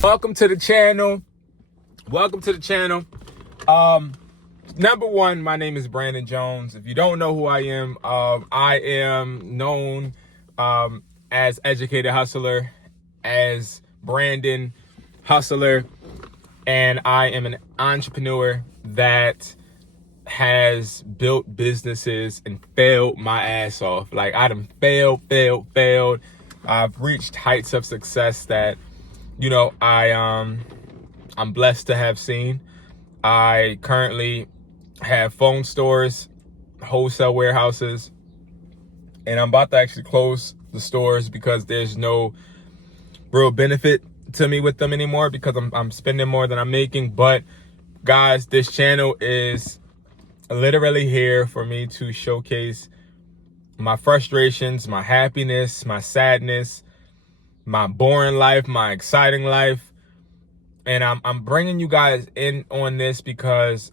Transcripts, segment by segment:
Welcome to the channel. Welcome to the channel. Number one, my name is Brandon Jones. If you don't know who I am known as Educated Hustler, as Brandon Hustler, and I am an entrepreneur that has built businesses and failed my ass off. Like, I done failed. I've reached heights of success that, you know, I'm blessed to have seen. I currently have phone stores, wholesale warehouses, and I'm about to actually close the stores because there's no real benefit to me with them anymore because I'm spending more than I'm making. But guys, this channel is literally here for me to showcase my frustrations, my happiness, my sadness, my boring life, my exciting life. And I'm bringing you guys in on this because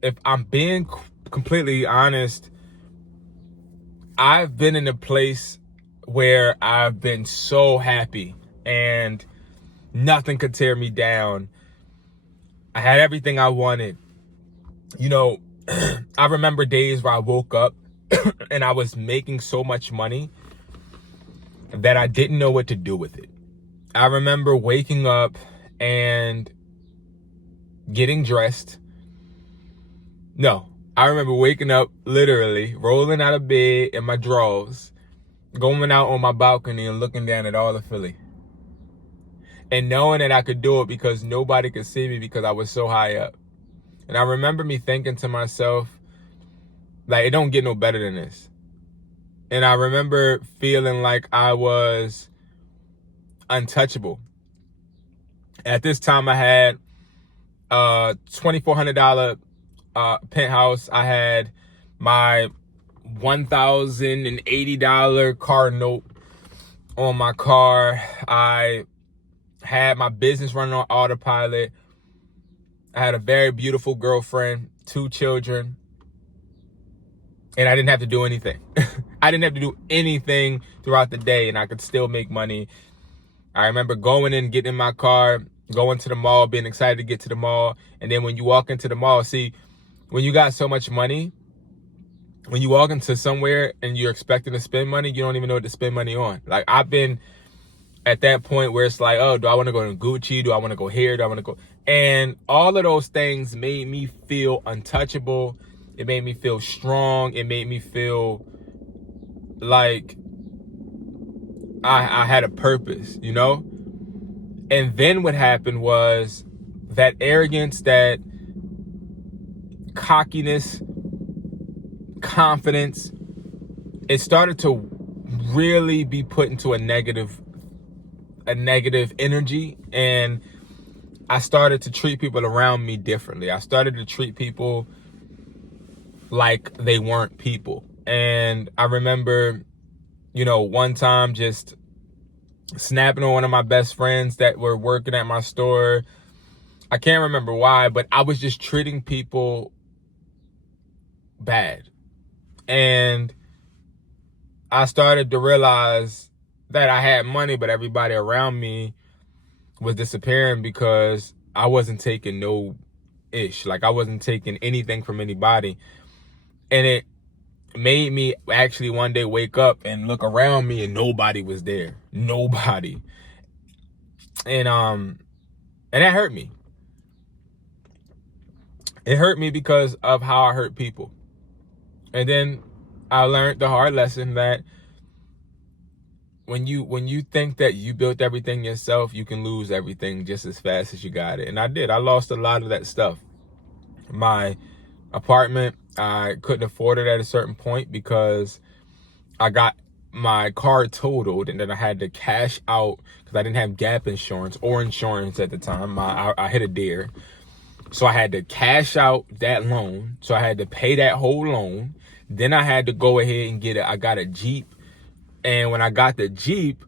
if I'm being completely honest, I've been in a place where I've been so happy and nothing could tear me down. I had everything I wanted. You know, I remember days where I woke up and I was making so much money that I didn't know what to do with it. I remember waking up and getting dressed. No, I remember waking up, literally rolling out of bed in my drawers, going out on my balcony and looking down at all of Philly. And knowing that I could do it because nobody could see me because I was so high up. And I remember me thinking to myself, like, it don't get no better than this. And I remember feeling like I was untouchable. At this time, I had a $2,400 penthouse. I had my $1,080 car note on my car. I had my business running on autopilot. I had a very beautiful girlfriend, 2 children, and I didn't have to do anything. I didn't have to do anything throughout the day, and I could still make money. I remember going in, getting in my car, going to the mall, being excited to get to the mall. And then when you walk into the mall, see, when you got so much money, when you walk into somewhere and you're expecting to spend money, you don't even know what to spend money on. Like, I've been at that point where it's like, oh, do I want to go to Gucci? Do I want to go here? Do I want to go? And all of those things made me feel untouchable. It made me feel strong. It made me feel like I had a purpose, you know? And then what happened was that arrogance, that cockiness, confidence, it started to really be put into a negative energy. And I started to treat people around me differently. I started to treat people like they weren't people. And I remember, you know, one time just snapping on one of my best friends that were working at my store. I can't remember why, but I was just treating people bad. And I started to realize that I had money, but everybody around me was disappearing because I wasn't taking no ish. Like, I wasn't taking anything from anybody. And it made me actually one day wake up and look around me and nobody was there. Nobody. And that hurt me. It hurt me because of how I hurt people. And then I learned the hard lesson that when you think that you built everything yourself, you can lose everything just as fast as you got it. And I did. I lost a lot of that stuff. My apartment, I couldn't afford it at a certain point because I got my car totaled, and then I had to cash out because I didn't have gap insurance or insurance at the time. I hit a deer. So I had to cash out that loan. So I had to pay that whole loan. Then I had to go ahead and I got a Jeep. And when I got the Jeep,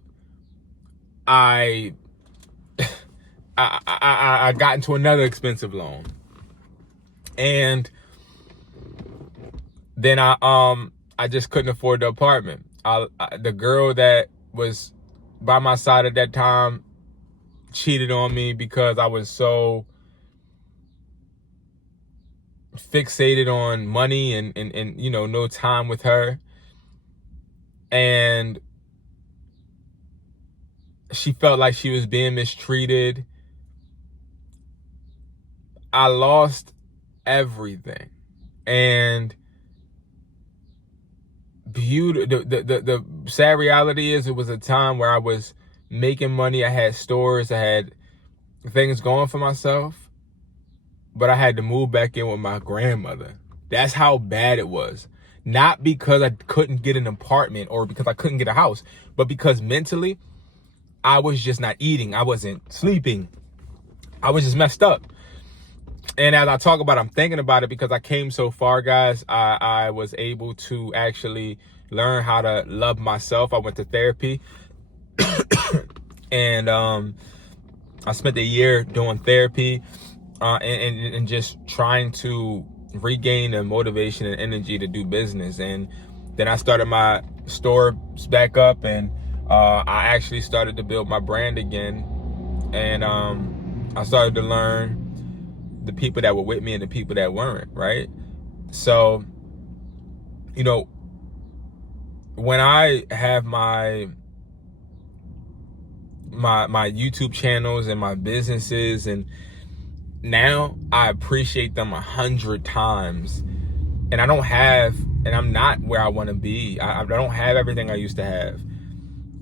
I got into another expensive loan. And then I just couldn't afford the apartment. The girl that was by my side at that time, cheated on me because I was so fixated on money and you know, no time with her. And she felt like she was being mistreated. I lost everything. And the sad reality is, it was a time where I was making money. I had stores, I had things going for myself, but I had to move back in with my grandmother. That's how bad it was. Not because I couldn't get an apartment or because I couldn't get a house, but because mentally I was just not eating. I wasn't sleeping. I was just messed up. And as I talk about it, I'm thinking about it because I came so far, guys. I was able to actually learn how to love myself. I went to therapy. And I spent a year doing therapy and just trying to regain the motivation and energy to do business. And then I started my store back up, and I actually started to build my brand again. And I started to learn the people that were with me and the people that weren't, right? So, you know, when I have my YouTube channels and my businesses, and now I appreciate them 100 times. And I don't have, and I'm not where I want to be. I don't have everything I used to have.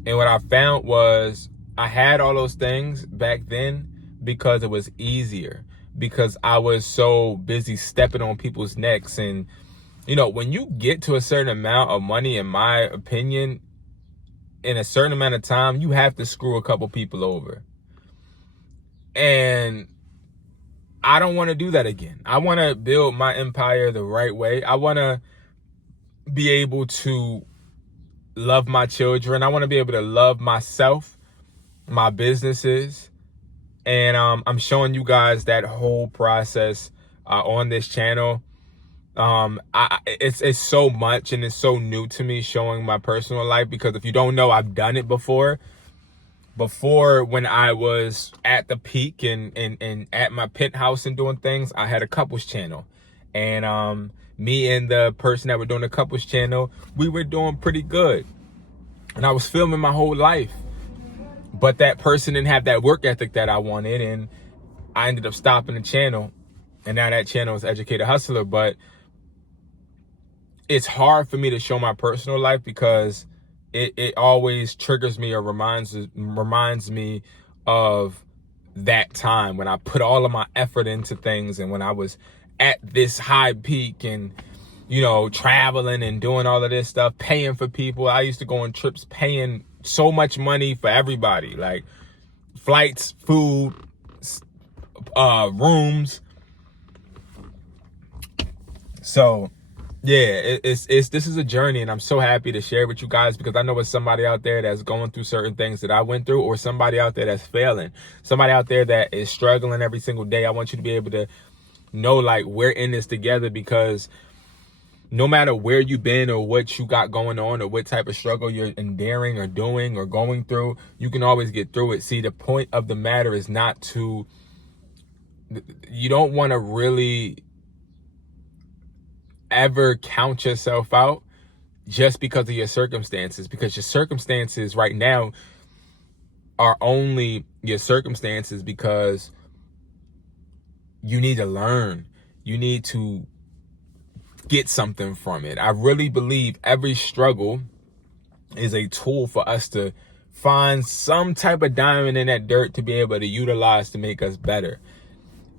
And what I found was I had all those things back then because it was easier, because I was so busy stepping on people's necks. And, you know, when you get to a certain amount of money, in my opinion, in a certain amount of time, you have to screw a couple people over. And I don't want to do that again. I want to build my empire the right way. I want to be able to love my children. I want to be able to love myself, my businesses. And I'm showing you guys that whole process on this channel. It's so much, and it's so new to me showing my personal life, because if you don't know, I've done it before. Before, when I was at the peak and at my penthouse and doing things, I had a couples channel. And me and the person that were doing the couples channel, we were doing pretty good. And I was filming my whole life. But that person didn't have that work ethic that I wanted, and I ended up stopping the channel. And now that channel is Educated Hustler. But it's hard for me to show my personal life because it always triggers me or reminds me of that time when I put all of my effort into things, and when I was at this high peak and, you know, traveling and doing all of this stuff, paying for people. I used to go on trips paying so much money for everybody, like flights, food, rooms. So yeah, this is a journey, and I'm so happy to share with you guys, because I know it's somebody out there that's going through certain things that I went through, or somebody out there that's failing, somebody out there that is struggling every single day. I want you to be able to know, like, we're in this together, because no matter where you've been or what you got going on or what type of struggle you're enduring or doing or going through, you can always get through it. See, the point of the matter is not to, you don't want to really ever count yourself out just because of your circumstances, because your circumstances right now are only your circumstances because you need to learn. You need to get something from it. I really believe every struggle is a tool for us to find some type of diamond in that dirt to be able to utilize to make us better.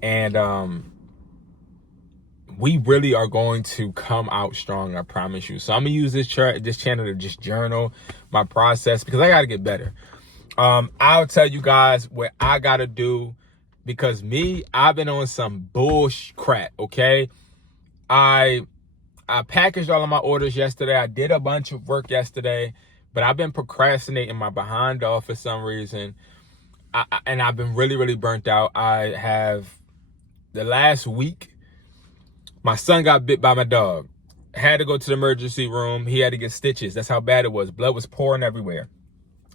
And we really are going to come out strong, I promise you. So I'm gonna use this channel to just journal my process, because I gotta get better. I'll tell you guys what I gotta do, because I've been on some bullshit crap, okay? I packaged all of my orders yesterday. I did a bunch of work yesterday, but I've been procrastinating my behind off for some reason. And I've been really, really burnt out. I have, the last week, my son got bit by my dog. Had to go to the emergency room. He had to get stitches. That's how bad it was. Blood was pouring everywhere.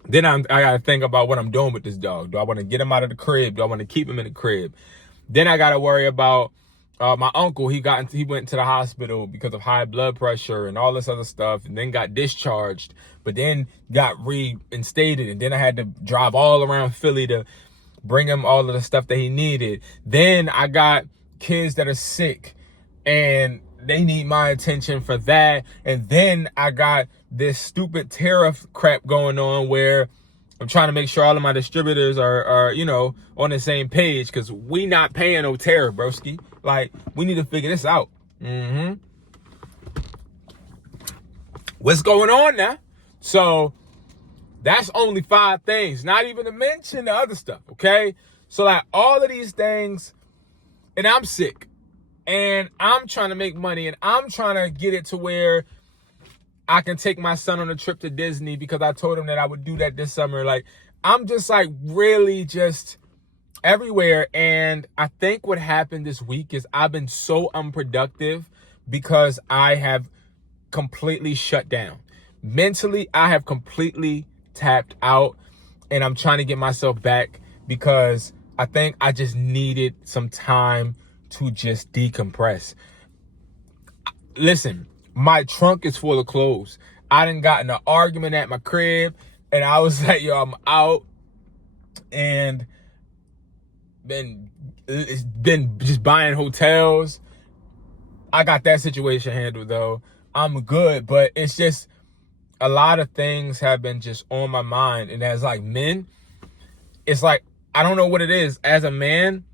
Then I gotta think about what I'm doing with this dog. Do I want to get him out of the crib? Do I want to keep him in the crib? Then I gotta worry about my uncle. He went to the hospital because of high blood pressure and all this other stuff, and then got discharged, but then got reinstated. And then I had to drive all around Philly to bring him all of the stuff that he needed. Then I got kids that are sick and they need my attention for that. And then I got this stupid tariff crap going on where I'm trying to make sure all of my distributors are you know, on the same page, because we not paying no tariff, broski. Like, we need to figure this out. What's going on now? So that's only 5 things, not even to mention the other stuff, okay? So like all of these things, and I'm sick, and I'm trying to make money, and I'm trying to get it to where I can take my son on a trip to Disney because I told him that I would do that this summer. Like, I'm just like really just everywhere. And I think what happened this week is I've been so unproductive because I have completely shut down. Mentally, I have completely tapped out, and I'm trying to get myself back because I think I just needed some time to just decompress. Listen, my trunk is full of clothes. I done got in an argument at my crib, and I was like, yo, I'm out. And it's been just buying hotels. I got that situation handled though. I'm good, but it's just a lot of things have been just on my mind. And as like men, it's like, I don't know what it is. As a man,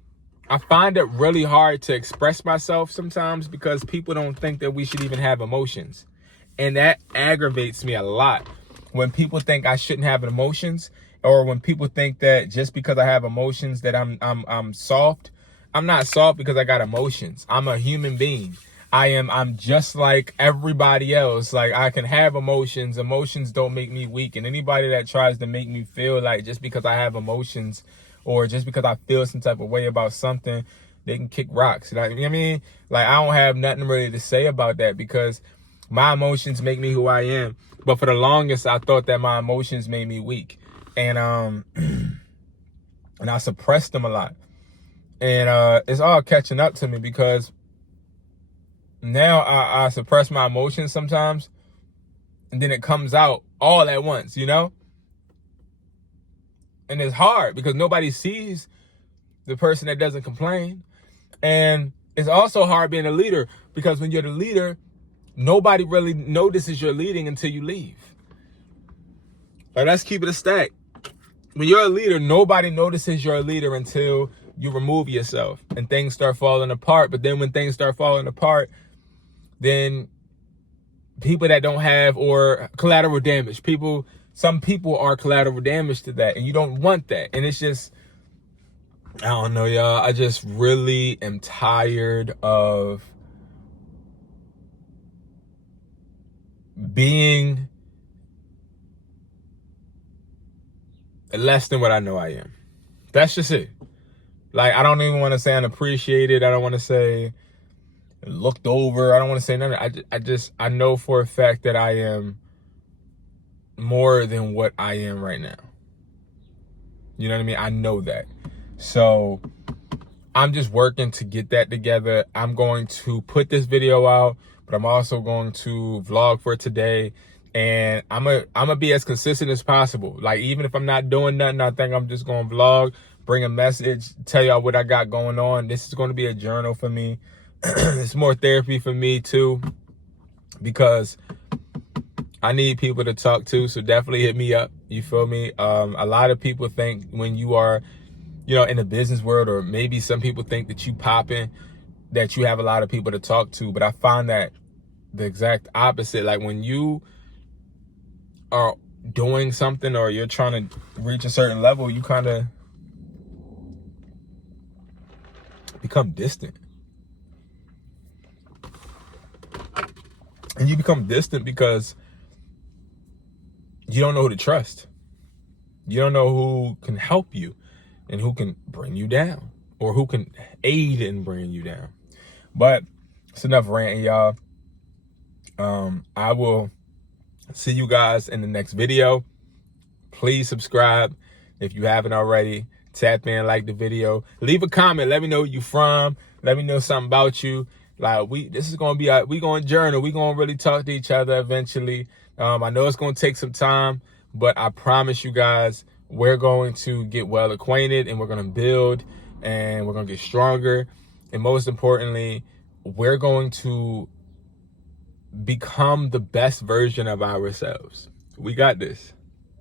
I find it really hard to express myself sometimes because people don't think that we should even have emotions. And that aggravates me a lot. When people think I shouldn't have emotions, or when people think that just because I have emotions that I'm soft. I'm not soft because I got emotions. I'm a human being. I'm just like everybody else. Like, I can have emotions. Emotions don't make me weak. And anybody that tries to make me feel like just because I have emotions or just because I feel some type of way about something, they can kick rocks. Like, you know what I mean? Like, I don't have nothing really to say about that because my emotions make me who I am. But for the longest, I thought that my emotions made me weak. And and I suppressed them a lot. And it's all catching up to me because now I suppress my emotions sometimes, and then it comes out all at once, you know? And it's hard because nobody sees the person that doesn't complain. And it's also hard being a leader because when you're the leader, nobody really notices you're leading until you leave. Like, let's keep it a stack. When you're a leader, nobody notices you're a leader until you remove yourself and things start falling apart. But then when things start falling apart, then people that don't have, or collateral damage, some people are collateral damage to that, and you don't want that. And it's just, I don't know, y'all. I just really am tired of being less than what I know I am. That's just it. Like, I don't even want to say unappreciated. I don't want to say looked over. I don't want to say nothing. I know for a fact that I am more than what I am right now. You know what I mean? I know that. So I'm just working to get that together. I'm going to put this video out, but I'm also going to vlog for today. And I'm gonna be as consistent as possible. Like, even if I'm not doing nothing, I think I'm just going to vlog, bring a message, tell y'all what I got going on. This is going to be a journal for me. It's more therapy for me too, because I need people to talk to. So definitely hit me up. You feel me? A lot of people think when you are, you know, in the business world, or maybe some people think that you popping, that you have a lot of people to talk to. But I find that the exact opposite. Like, when you are doing something or you're trying to reach a certain level, you kind of become distant. And you become distant because you don't know who to trust. You don't know who can help you and who can bring you down, or who can aid in bringing you down. But it's enough ranting, y'all. I will see you guys in the next video. Please subscribe if you haven't already. Tap in, like the video, leave a comment, let me know where you from, let me know something about you. Like this is gonna be we gonna journal, we gonna really talk to each other eventually. I know it's gonna take some time, but I promise you guys, we're going to get well acquainted, and we're gonna build, and we're gonna get stronger, and most importantly, we're going to become the best version of ourselves. We got this.